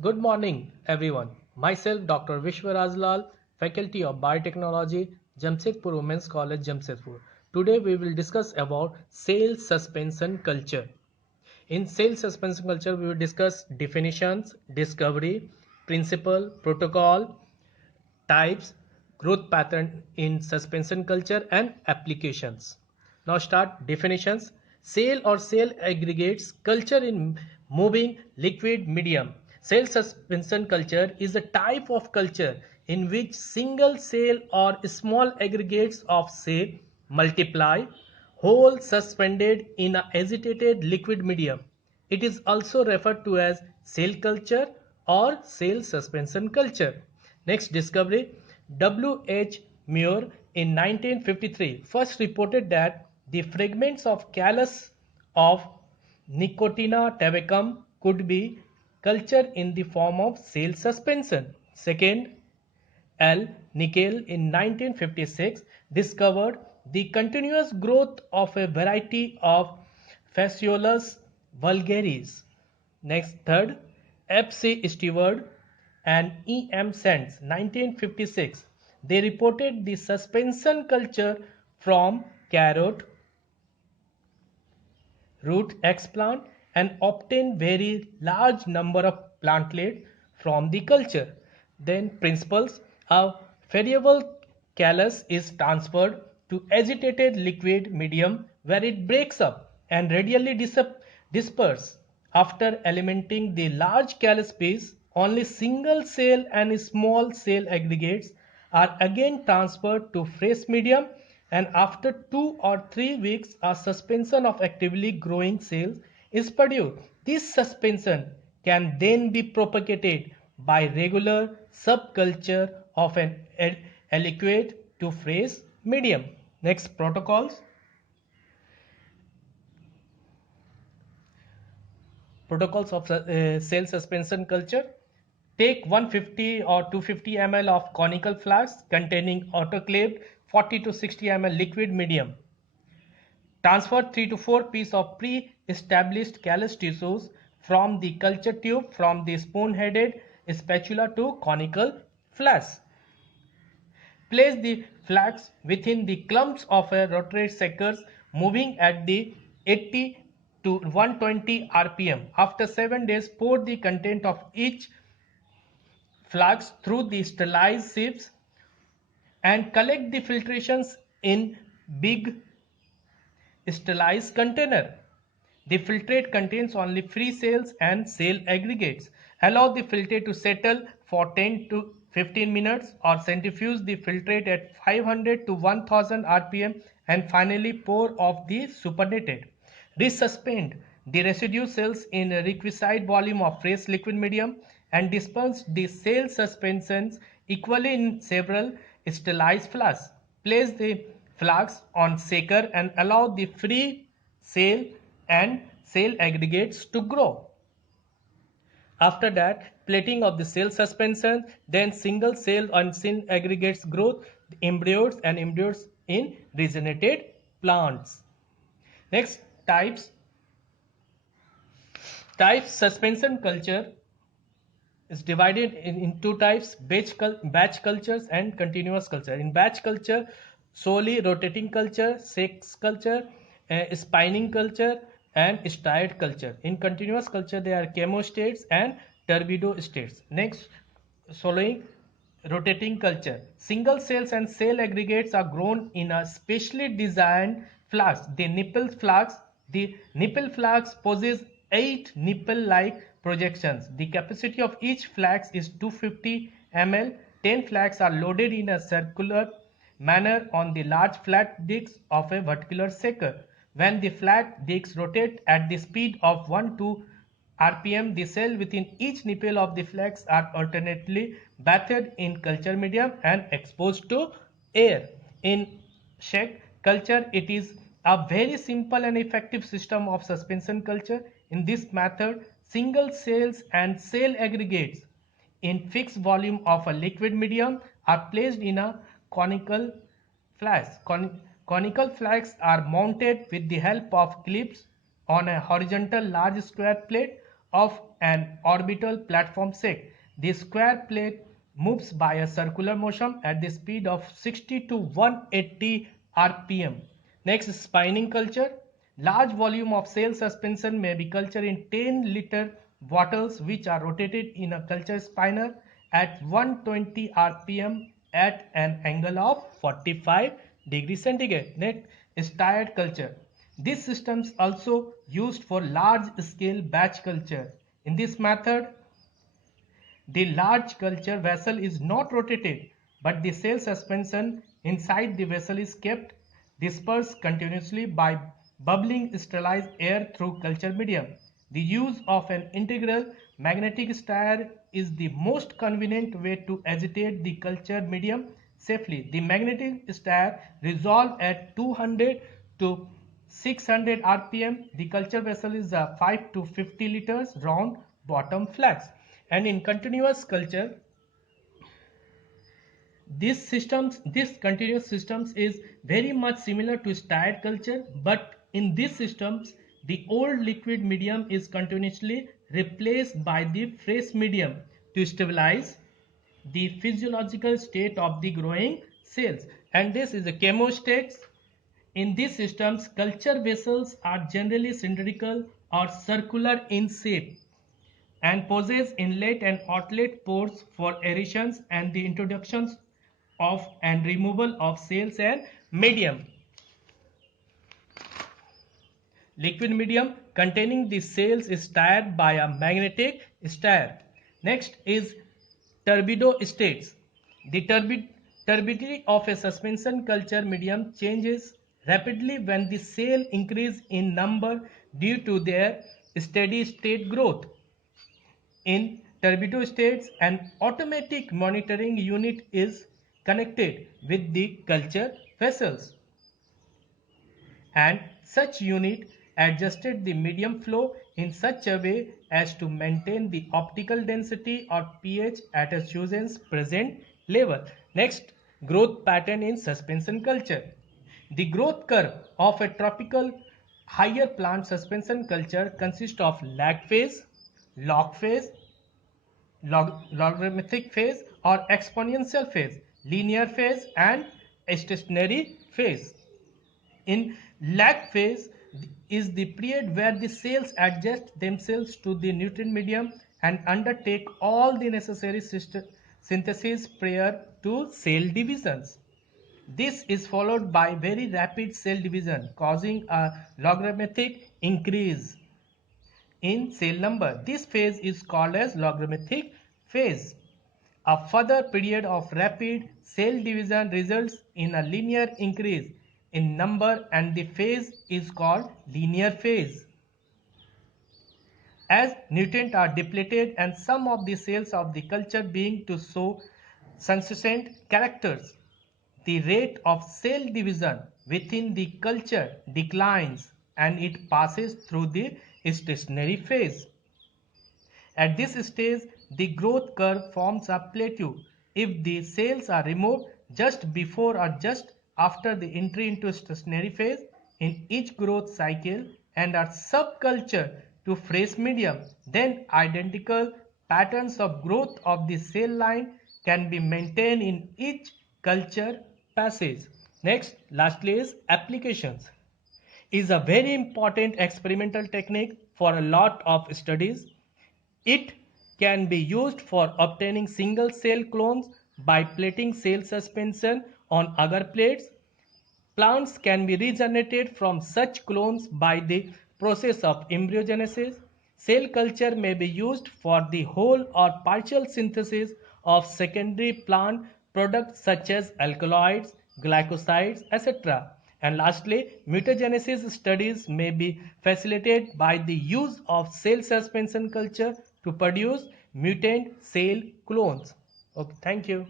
Good morning, everyone. Myself, Dr. Vishwaraj Lal, Faculty of Biotechnology, Jamshedpur Women's College, Jamshedpur. Today, we will discuss about cell suspension culture. In cell suspension culture, we will discuss definitions, discovery, principle, protocol, types, growth pattern in suspension culture, and applications. Now start definitions. Cell or cell aggregates culture in moving liquid medium. Cell suspension culture is a type of culture in which single cell or small aggregates of cell multiply whole suspended in a agitated liquid medium. It is also referred to as cell culture or cell suspension culture. Next discovery, W. H. Muir in 1953 first reported that the fragments of callus of Nicotina tabacum could be cultured in the form of cell suspension. Second, L. Nickel in 1956 discovered the continuous growth of a variety of Phaseolus vulgaris. Next, third, F. C. Stewart and E. M. Sands 1956. They reported the suspension culture from carrot root explant and obtain very large number of plantlet from the culture. Then principles, a variable callus is transferred to agitated liquid medium where it breaks up and radially disperse. After eliminating the large callus piece, only single cell and small cell aggregates are again transferred to fresh medium, and after 2 or 3 weeks a suspension of actively growing cells is produced. This suspension can then be propagated by regular subculture of an aliquot to fresh medium. Next, protocols. Protocols of cell suspension culture. Take 150 or 250 ml of conical flask containing autoclaved 40 to 60 ml liquid medium. Transfer 3 to 4 pieces of pre-established callus tissues from the culture tube from the spoon-headed spatula to conical flask. Place the flask within the clumps of a rotary suckers moving at the 80 to 120 rpm. After 7 days, pour the content of each flask through the sterilized sieves and collect the filtrations in big sterilized container. The filtrate contains only free cells and cell aggregates. Allow the filtrate to settle for 10 to 15 minutes or centrifuge the filtrate at 500 to 1000 rpm and finally pour off the supernatant. Resuspend the residue cells in a requisite volume of fresh liquid medium and disperse the cell suspensions equally in several sterilized flasks. Place the flasks on shaker and allow the free cell and cell aggregates to grow. After that, plating of the cell suspension, then single cell and cell aggregates growth, embryos and embryos in regenerated plants. Next, types suspension culture is divided in two types: batch cultures and continuous culture. In batch culture, solely rotating culture, sex culture, spinning culture, and striate culture. In continuous culture, there are chemostates and turbidostates. Next, following rotating culture, single cells and cell aggregates are grown in a specially designed flask, the nipple flask possesses 8 nipple-like projections. The capacity of each flask is 250 ml. 10 flasks are loaded in a circular manner on the large flat discs of a vertical shaker. When the flat discs rotate at the speed of 1 to rpm, the cell within each nipple of the flask are alternately bathed in culture medium and exposed to air. In Shek culture, it is a very simple and effective system of suspension culture. In this method, single cells and cell aggregates in fixed volume of a liquid medium are placed in a conical flask. Conical flasks are mounted with the help of clips on a horizontal large square plate of an orbital platform sac. The square plate moves by a circular motion at the speed of 60 to 180 rpm. Next, spinning culture. Large volume of sail suspension may be cultured in 10-liter bottles which are rotated in a culture spinner at 120 rpm at an angle of 45 degrees centigrade. Next, styred culture. This system is also used for large-scale batch culture. In this method, the large culture vessel is not rotated, but the sail suspension inside the vessel is kept dispersed continuously by bubbling sterilized air through culture medium. The use of an integral magnetic stir is the most convenient way to agitate the culture medium safely. The magnetic stir resolves at 200 to 600 rpm. The culture vessel is a 5 to 50 liters round bottom flask. And in continuous culture, this continuous systems is very much similar to stirred culture, but in these systems the old liquid medium is continuously replaced by the fresh medium to stabilize the physiological state of the growing cells. And this is a chemostats. In these systems, culture vessels are generally cylindrical or circular in shape and possess inlet and outlet ports for aerations and the introductions of and removal of cells and medium. Liquid medium containing the cells is stirred by a magnetic stir. Next is turbidostats. The turbidity of a suspension culture medium changes rapidly when the cell increase in number due to their steady state growth. In turbidostats, an automatic monitoring unit is connected with the culture vessels, and such unit adjusted the medium flow in such a way as to maintain the optical density or pH at a chosen present level. Next, growth pattern in suspension culture. The growth curve of a tropical higher plant suspension culture consists of lag phase, log phase, logarithmic phase or exponential phase, linear phase and stationary phase. In lag phase is the period where the cells adjust themselves to the nutrient medium and undertake all the necessary synthesis prior to cell divisions. This is followed by very rapid cell division, causing a logarithmic increase in cell number. This phase is called as logarithmic phase. A further period of rapid cell division results in a linear increase in number and the phase is called linear phase. As nutrients are depleted and some of the cells of the culture being to show senescent characters, the rate of cell division within the culture declines and it passes through the stationary phase. At this stage, the growth curve forms a plateau. If the cells are removed just before or just after the entry into stationary phase in each growth cycle and are subcultured to fresh medium, then identical patterns of growth of the cell line can be maintained in each culture passage. Next, lastly is applications. Is a very important experimental technique for a lot of studies. It can be used for obtaining single cell clones by plating cell suspension on agar plates. Plants can be regenerated from such clones by the process of embryogenesis. Cell culture may be used for the whole or partial synthesis of secondary plant products such as alkaloids, glycosides, etc. And lastly, mutagenesis studies may be facilitated by the use of cell suspension culture to produce mutant cell clones. Okay, thank you.